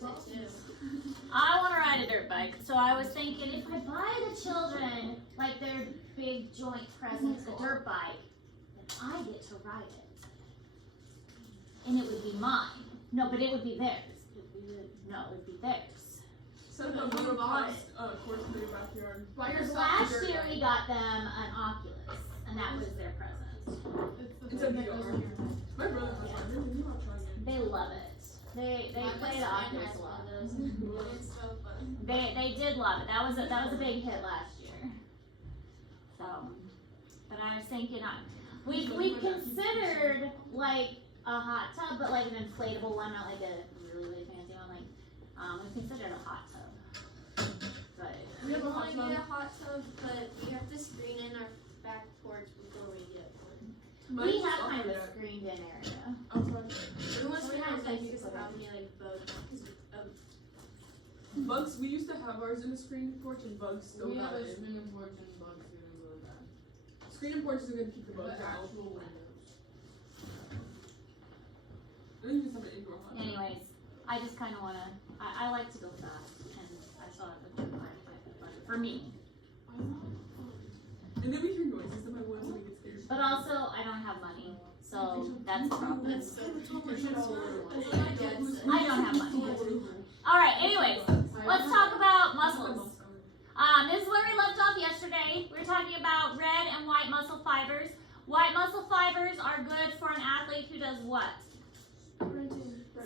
use it too. I want to ride a dirt bike, so I was thinking if I buy the children like their big joint present, a dirt bike, then I get to ride it, and it would be mine. No, but it would be theirs. No, it would be theirs. So the little cost course for your backyard. Because last year we got them an Oculus, and that was their present. It's a VR. My brother was like, "You want to try it?" They love it. They play the Oculus a lot. It's so fun. They did love it. That was a big hit last year. So, but I was thinking, we considered like a hot tub, but like an inflatable one, not like a really fancy one. Like we considered a hot tub. But We want to get a hot tub, but we have to screen in our back porch before we get one. we have kind of a screened in area. We want So to we have have places like to how many like bugs. Bugs, we used to have ours in a screened porch, and bugs still We have got a it. screening porch and bugs didn't go that. Screening porch is gonna keep the bugs The out. actual windows. I think you just have an indoor hot tub. Anyways, I just kind of want to. I like to go fast, and I thought it would be fun for me. And then we hear noises in my woods and we get scared. But also, I don't have money, so that's a problem. That's so I don't have money. All right. Anyways, let's talk about muscles. This is where we left off yesterday. We were talking about red and white muscle fibers. White muscle fibers are good for an athlete who does what?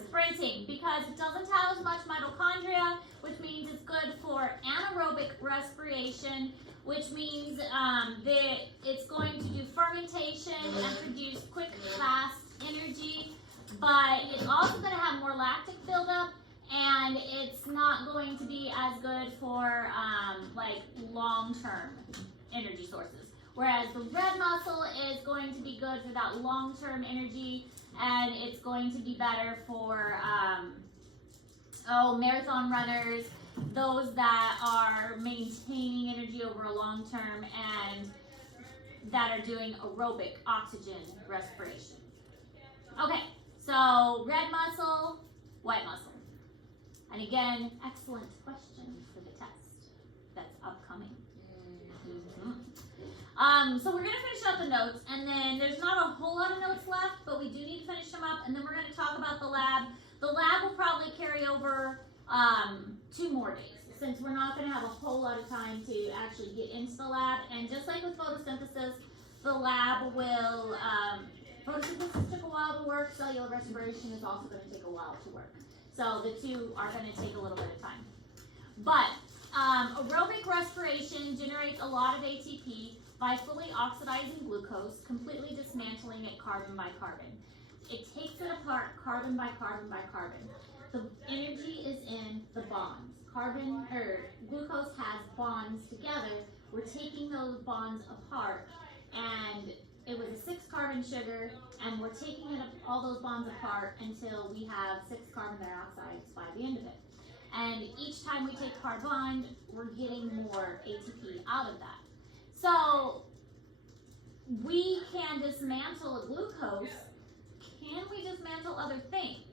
Sprinting, because it doesn't have as much mitochondria, which means it's good for anaerobic respiration, which means that it's going to do fermentation and produce quick, fast energy, but it's also going to have more lactic buildup, and it's not going to be as good for like long-term energy sources. Whereas the red muscle is going to be good for that long-term energy, and it's going to be better for marathon runners, those that are maintaining energy over a long term and that are doing aerobic oxygen respiration. Okay, so red muscle, white muscle. And again, excellent question for the test that's upcoming. So we're going to finish up the notes, and then there's not a whole lot of notes left, but we do need to finish them up, and then we're going to talk about the lab. The lab will probably carry over 2 more days, since we're not going to have a whole lot of time to actually get into the lab. And just like with photosynthesis, the lab will, photosynthesis took a while to work, cellular respiration is also going to take a while to work. So the two are going to take a little bit of time. But aerobic respiration generates a lot of ATP by fully oxidizing glucose, completely dismantling it carbon by carbon. It takes it apart carbon by carbon by carbon. The energy is in the bonds. Glucose has bonds together. We're taking those bonds apart, and it was a 6-carbon sugar, and we're taking all those bonds apart until we have 6 carbon dioxides by the end of it. And each time we take apart a bond, we're getting more ATP out of that. So we can dismantle a glucose. Can we dismantle other things?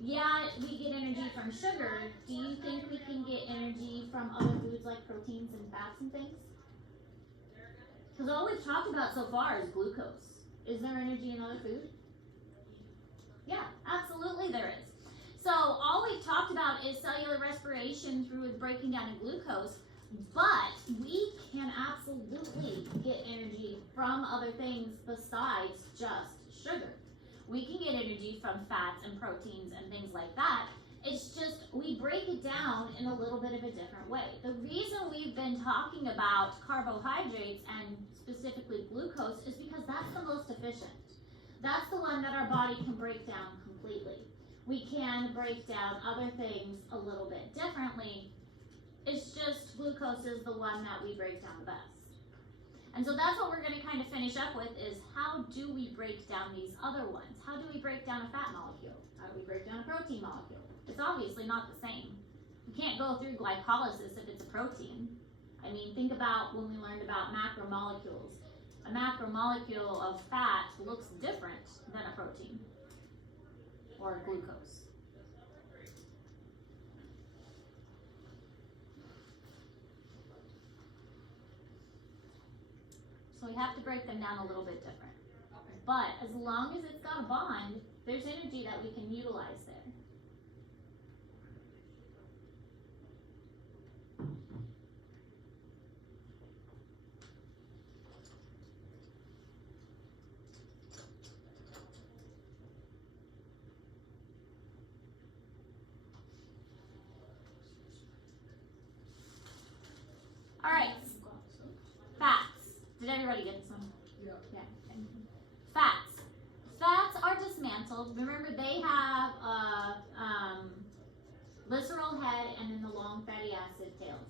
Yeah, we get energy from sugar. Do you think we can get energy from other foods like proteins and fats and things? Because all we've talked about so far is glucose. Is there energy in other food? Yeah, absolutely there is. So all we've talked about is cellular respiration through breaking down of glucose, but we can absolutely get energy from other things besides just sugar. We can get energy from fats and proteins and things like that. It's just we break it down in a little bit of a different way. The reason we've been talking about carbohydrates and specifically glucose is because that's the most efficient. That's the one that our body can break down completely. We can break down other things a little bit differently. It's just glucose is the one that we break down the best. And so that's what we're going to kind of finish up with is how do we break down these other ones? How do we break down a fat molecule? How do we break down a protein molecule? It's obviously not the same. You can't go through glycolysis if it's a protein. I mean, think about when we learned about macromolecules. A macromolecule of fat looks different than a protein or glucose. So we have to break them down a little bit different. But as long as it's got a bond, there's energy that we can utilize there. All right, fats. Did everybody get this one? Yeah. Yeah. Okay. Fats. Fats are dismantled. Remember, they have a glycerol head and then the long fatty acid tails.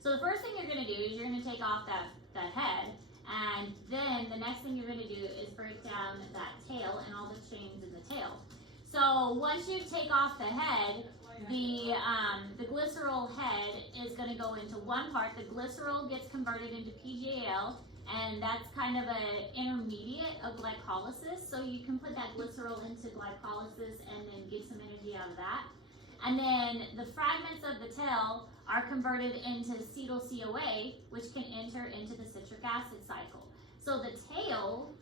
So the first thing you're going to do is you're going to take off that head, and then the next thing you're going to do is break down that tail and all the chains in the tail. So once you take off the head, the glycerol head is going to go into one part. The glycerol gets converted into PGAL, and that's kind of an intermediate of glycolysis. So you can put that glycerol into glycolysis and then get some energy out of that. And then the fragments of the tail are converted into acetyl-CoA, which can enter into the citric acid cycle. So the tail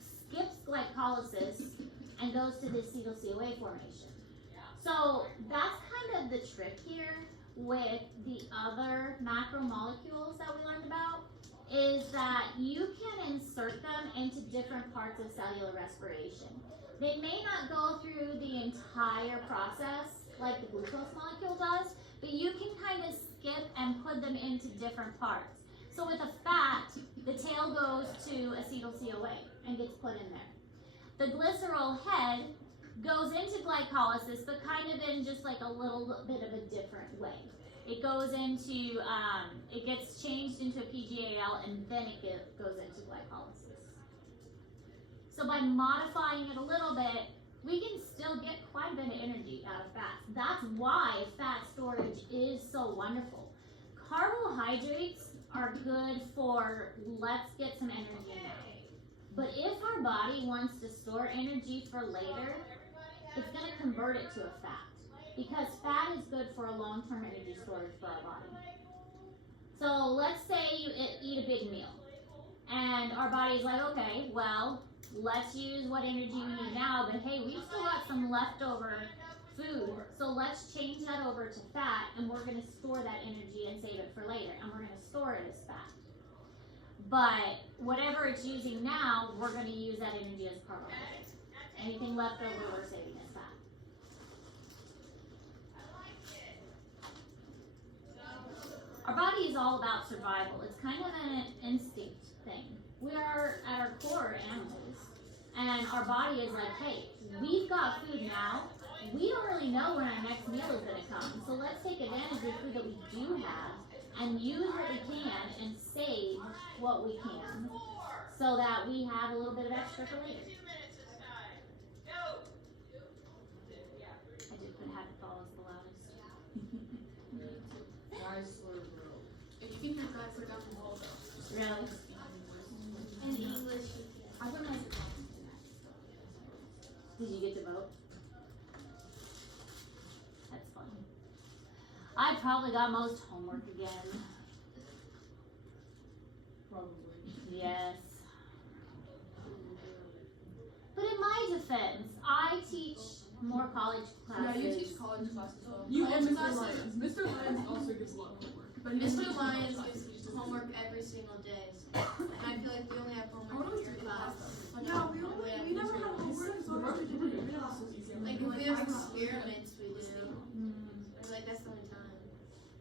skips glycolysis and goes to the acetyl-CoA formation. So that's kind of the trick here with the other macromolecules that we learned about, is that you can insert them into different parts of cellular respiration. They may not go through the entire process like the glucose molecule does, but you can kind of skip and put them into different parts. So with a fat, the tail goes to acetyl-CoA and gets put in there. The glycerol head goes into glycolysis, but kind of in just like a little bit of a different way. It goes into, it gets changed into a PGAL, and then it goes into glycolysis. So by modifying it a little bit, we can still get quite a bit of energy out of fats. That's why fat storage is so wonderful. Carbohydrates are good for, let's get some energy now. But if our body wants to store energy for later, it's going to convert it to a fat, because fat is good for a long-term energy storage for our body. So let's say you eat a big meal, and our body's like, okay, well, let's use what energy we need now, but hey, we've still got some leftover food, so let's change that over to fat, and we're going to store that energy and save it for later, and we're going to store it as fat. But whatever it's using now, we're going to use that energy as carbohydrates. Anything left over, we're saving as fat. Our body is all about survival. It's kind of an instinct thing. We are, at our core, animals. And our body is like, hey, we've got food now. We don't really know when our next meal is going to come. So let's take advantage of the food that we do have and use what we can and save what we can so that we have a little bit of extra for later. I did put habit follows the loudest. If you can hear God, put down the wall though. Really? In English, I don't know. Did you get to vote? That's funny. I probably got most homework again. Probably. Yes. But in my defense, I teach more college classes. Yeah, you teach college classes as well. You and Mr. Classes. Lyons. Mr. Lyons also gives a lot of homework. but Mr. Lyons gives homework every single day. And I feel like we only have homework in your class. Yeah, we never have homework. Like if we have experiments, we do. Like that's the only time.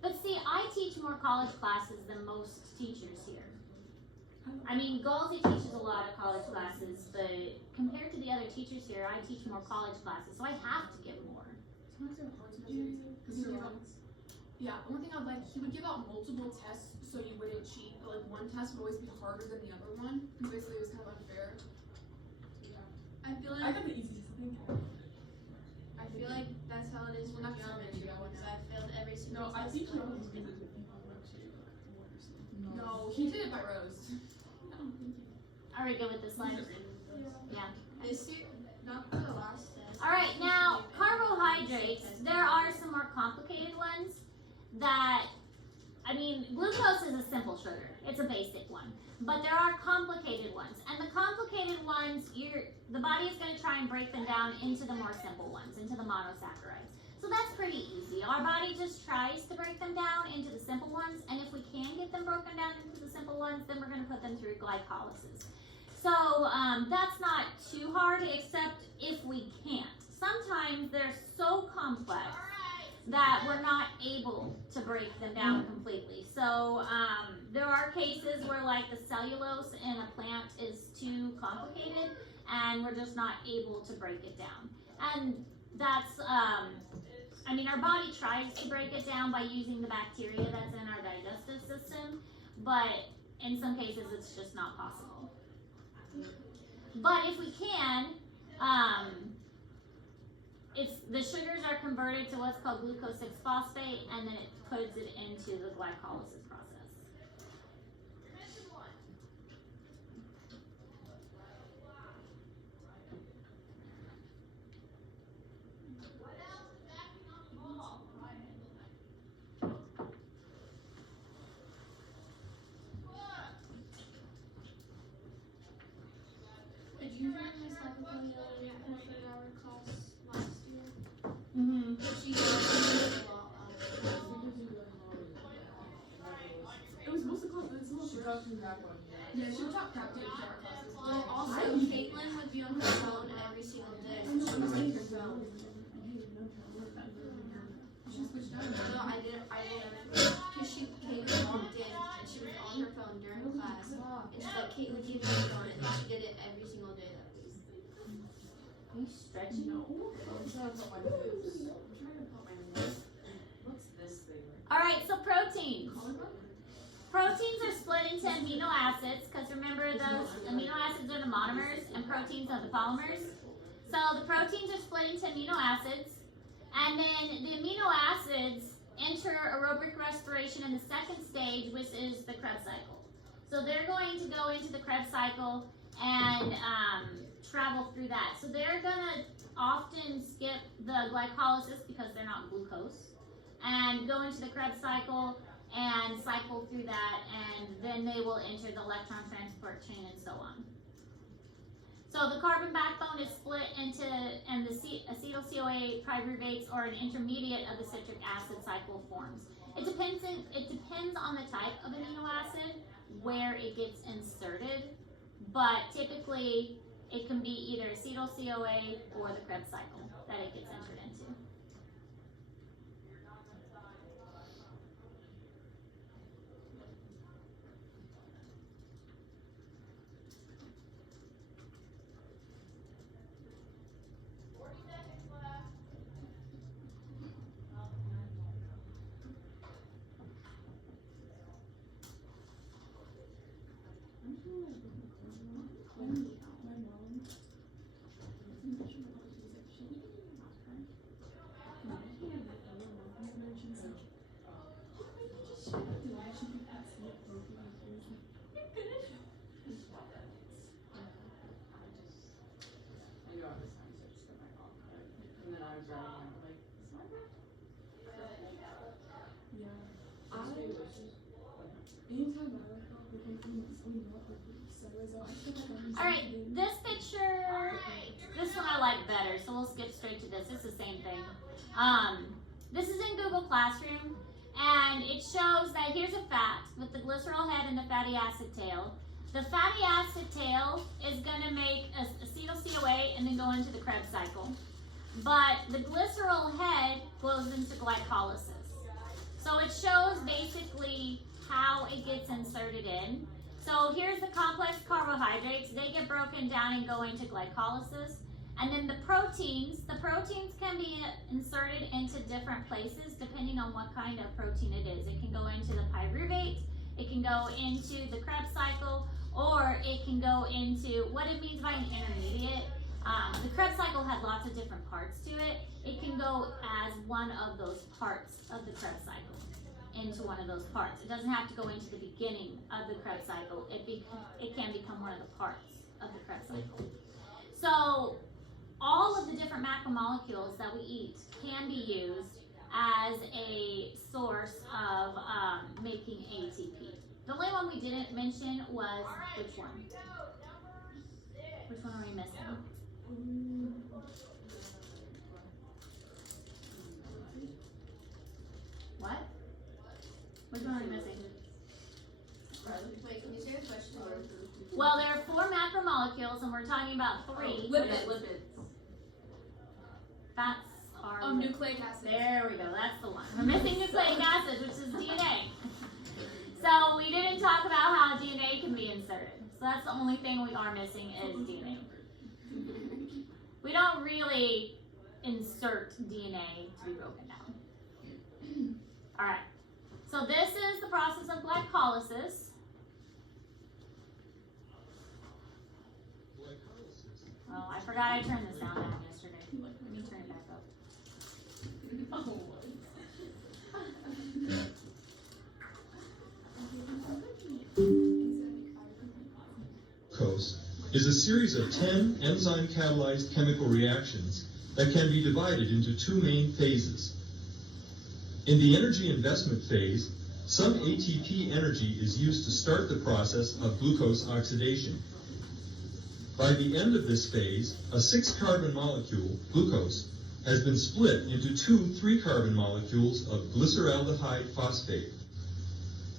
But see, I teach more college classes than most teachers here. I mean, Galsey teaches a lot of college classes, but compared to the other teachers here, I teach more college classes, so I have to give more. Yeah, one thing I'd like, he would give out multiple tests so you wouldn't cheat, but like one test would always be harder than the other one, because basically it was kind of unfair. I feel I like got the easiest, I think. that's how it is with German too. Because I failed every single No, I test. teach Rose because if you have actually like No, he did it by Rose. Are we good with this slide? Yeah. This year, not for the last test. All right, now carbohydrates. There are some more complicated ones that I mean, glucose is a simple sugar. It's a basic one. But there are complicated ones. And the complicated ones, the body is going to try and break them down into the more simple ones, into the monosaccharides. So that's pretty easy. Our body just tries to break them down into the simple ones. And if we can get them broken down into the simple ones, then we're going to put them through glycolysis. So that's not too hard, except if we can't. Sometimes they're so complex that we're not able to break them down completely. So there are cases where like the cellulose in a plant is too complicated and we're just not able to break it down. And that's, I mean, our body tries to break it down by using the bacteria that's in our digestive system, but in some cases it's just not possible. But if we can, the sugars are converted to what's called glucose 6-phosphate, and then it puts it into the glycolysis process. Did you hear Miss Abigail in our class last year? Mm-hmm. She did a lot of It was supposed to cost this much. She talked to that one. Yeah, she would talk crap to HR classes. Well, also, Caitlin would be on her phone every single day. So she was on her phone. She switched out. No, I didn't. Because Caitlin walked in and she was on her phone during class. And she's like, Caitlin, give me your phone. And she did it every single day that week. Are you stretching? No. I'm trying to put my nose. What's this thing? All right, so proteins. Proteins are split into amino acids, because remember those amino acids are the monomers and proteins are the polymers. So the proteins are split into amino acids, and then the amino acids enter aerobic respiration in the second stage, which is the Krebs cycle. So they're going to go into the Krebs cycle and travel through that. So they're gonna often skip the glycolysis because they're not glucose, and go into the Krebs cycle and cycle through that, and then they will enter the electron transport chain and so on. So the carbon backbone is split into, and the acetyl-CoA pyruvates or an intermediate of the citric acid cycle forms. It depends on the type of amino acid where it gets inserted, but typically it can be either acetyl-CoA or the Krebs cycle that it gets entered into. Alright, this picture, this one I like better, so we'll skip straight to this. It's the same thing. This is in Google Classroom, and it shows that here's a fat with the glycerol head and the fatty acid tail. The fatty acid tail is going to make acetyl-CoA and then go into the Krebs cycle. But the glycerol head goes into glycolysis. So it shows basically how it gets inserted in. So here's the complex carbohydrates. They get broken down and go into glycolysis. And then the proteins can be inserted into different places depending on what kind of protein it is. It can go into the pyruvate, it can go into the Krebs cycle, or it can go into what it means by an intermediate. The Krebs cycle has lots of different parts to it. It can go as one of those parts of the Krebs cycle into one of those parts. It doesn't have to go into the beginning of the Krebs cycle. It can become one of the parts of the Krebs cycle. So all of the different macromolecules that we eat can be used as a source of making ATP. The only one we didn't mention was which one? Which one are we missing? What? Which one are we missing? Wait, can you say the question? Well, there are 4 macromolecules, and we're talking about 3. Lipids. That's our Nucleic acid. There we go. That's the one. We're missing nucleic acid, which is DNA. So we didn't talk about how DNA can be inserted. So that's the only thing we are missing is DNA. We don't really insert DNA to be broken down. All right. So this is the process of glycolysis. Oh, I forgot I turned this down yesterday. Let me turn it back up. Glucose is a series of 10 enzyme-catalyzed chemical reactions that can be divided into 2 main phases. In the energy investment phase, some ATP energy is used to start the process of glucose oxidation. By the end of this phase, a 6-carbon molecule, glucose, has been split into 2 3-carbon molecules of glyceraldehyde phosphate.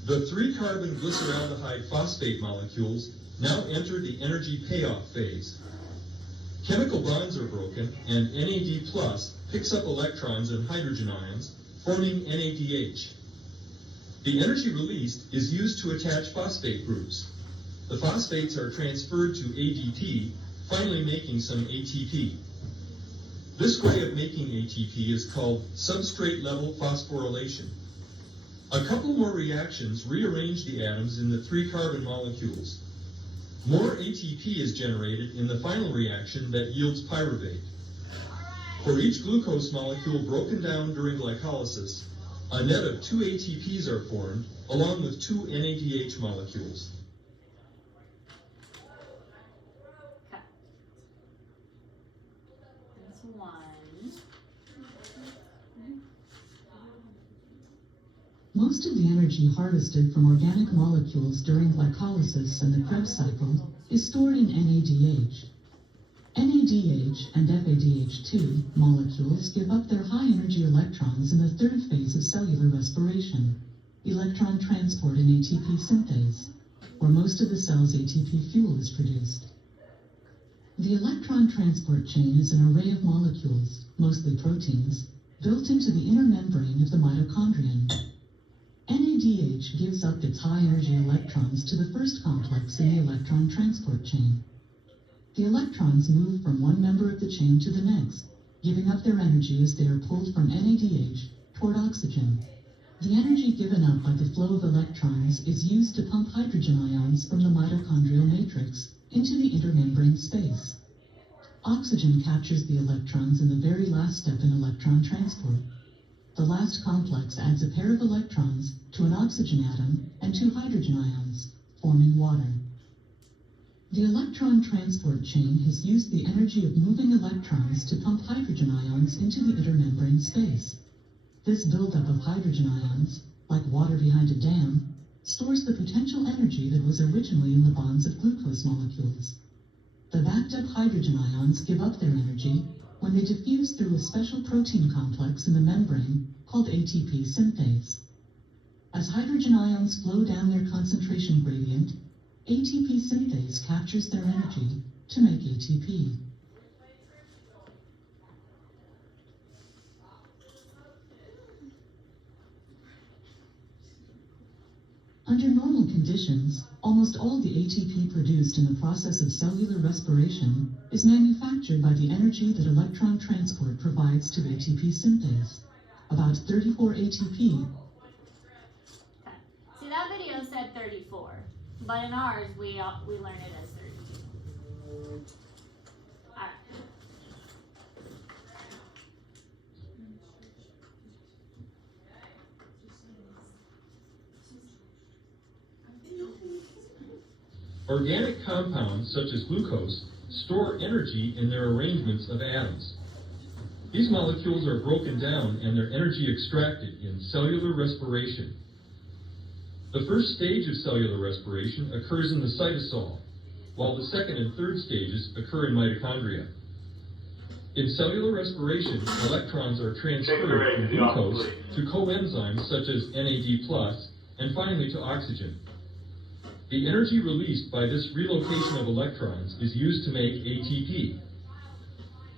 The 3-carbon glyceraldehyde phosphate molecules now enter the energy payoff phase. Chemical bonds are broken, and NAD+ picks up electrons and hydrogen ions, forming NADH. The energy released is used to attach phosphate groups. The phosphates are transferred to ADP, finally making some ATP. This way of making ATP is called substrate-level phosphorylation. A couple more reactions rearrange the atoms in the 3-carbon molecules. More ATP is generated in the final reaction that yields pyruvate. For each glucose molecule broken down during glycolysis, a net of 2 ATPs are formed, along with 2 NADH molecules. That's 1. Most of the energy harvested from organic molecules during glycolysis and the Krebs cycle is stored in NADH. NADH and FADH2 molecules give up their high-energy electrons in the 3rd phase of cellular respiration, electron transport and ATP synthase, where most of the cell's ATP fuel is produced. The electron transport chain is an array of molecules, mostly proteins, built into the inner membrane of the mitochondrion. NADH gives up its high-energy electrons to the first complex in the electron transport chain. The electrons move from one member of the chain to the next, giving up their energy as they are pulled from NADH toward oxygen. The energy given up by the flow of electrons is used to pump hydrogen ions from the mitochondrial matrix into the intermembrane space. Oxygen captures the electrons in the very last step in electron transport. The last complex adds a pair of electrons to an oxygen atom and 2 hydrogen ions, forming water. The electron transport chain has used the energy of moving electrons to pump hydrogen ions into the intermembrane space. This buildup of hydrogen ions, like water behind a dam, stores the potential energy that was originally in the bonds of glucose molecules. The backed up hydrogen ions give up their energy when they diffuse through a special protein complex in the membrane called ATP synthase. As hydrogen ions flow down their concentration gradient, ATP synthase captures their energy to make ATP. Under normal conditions, almost all the ATP produced in the process of cellular respiration is manufactured by the energy that electron transport provides to ATP synthase, about 34 ATP. Okay. See, that video said 34, but in ours, we learn it as 32. All right. Organic compounds, such as glucose, store energy in their arrangements of atoms. These molecules are broken down and their energy extracted in cellular respiration. The first stage of cellular respiration occurs in the cytosol, while the second and third stages occur in mitochondria. In cellular respiration, electrons are transferred from glucose to coenzymes such as NAD+, and finally to oxygen. The energy released by this relocation of electrons is used to make ATP.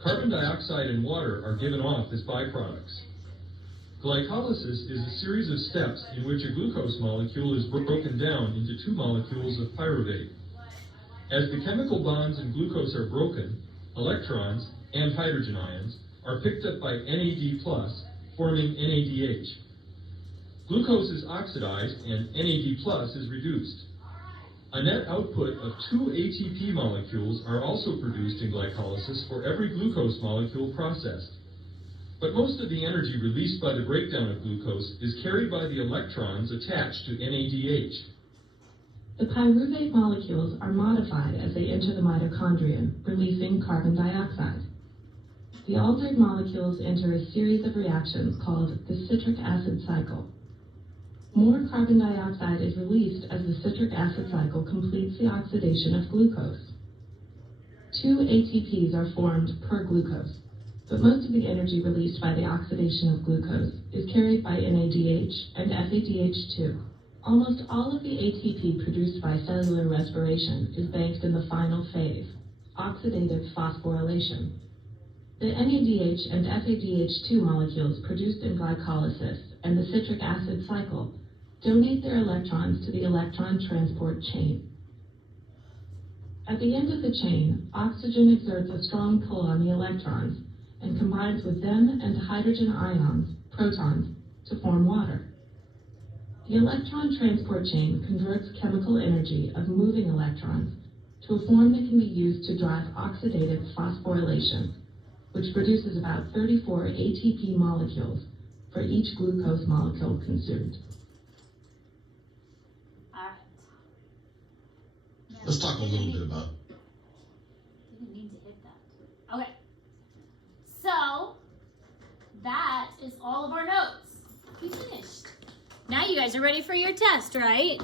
Carbon dioxide and water are given off as byproducts. Glycolysis is a series of steps in which a glucose molecule is broken down into two molecules of pyruvate. As the chemical bonds in glucose are broken, electrons and hydrogen ions are picked up by NAD+, forming NADH. Glucose is oxidized and NAD+ is reduced. A net output of 2 ATP molecules are also produced in glycolysis for every glucose molecule processed. But most of the energy released by the breakdown of glucose is carried by the electrons attached to NADH. The pyruvate molecules are modified as they enter the mitochondrion, releasing carbon dioxide. The altered molecules enter a series of reactions called the citric acid cycle. More carbon dioxide is released as the citric acid cycle completes the oxidation of glucose. 2 ATPs are formed per glucose, but most of the energy released by the oxidation of glucose is carried by NADH and FADH2. Almost all of the ATP produced by cellular respiration is banked in the final phase, oxidative phosphorylation. The NADH and FADH2 molecules produced in glycolysis and the citric acid cycle donate their electrons to the electron transport chain. At the end of the chain, oxygen exerts a strong pull on the electrons and combines with them and hydrogen ions, protons, to form water. The electron transport chain converts chemical energy of moving electrons to a form that can be used to drive oxidative phosphorylation, which produces about 34 ATP molecules for each glucose molecule consumed. Let's talk a little bit about. Didn't mean to hit that. Okay. So that is all of our notes. We finished. Now you guys are ready for your test, right?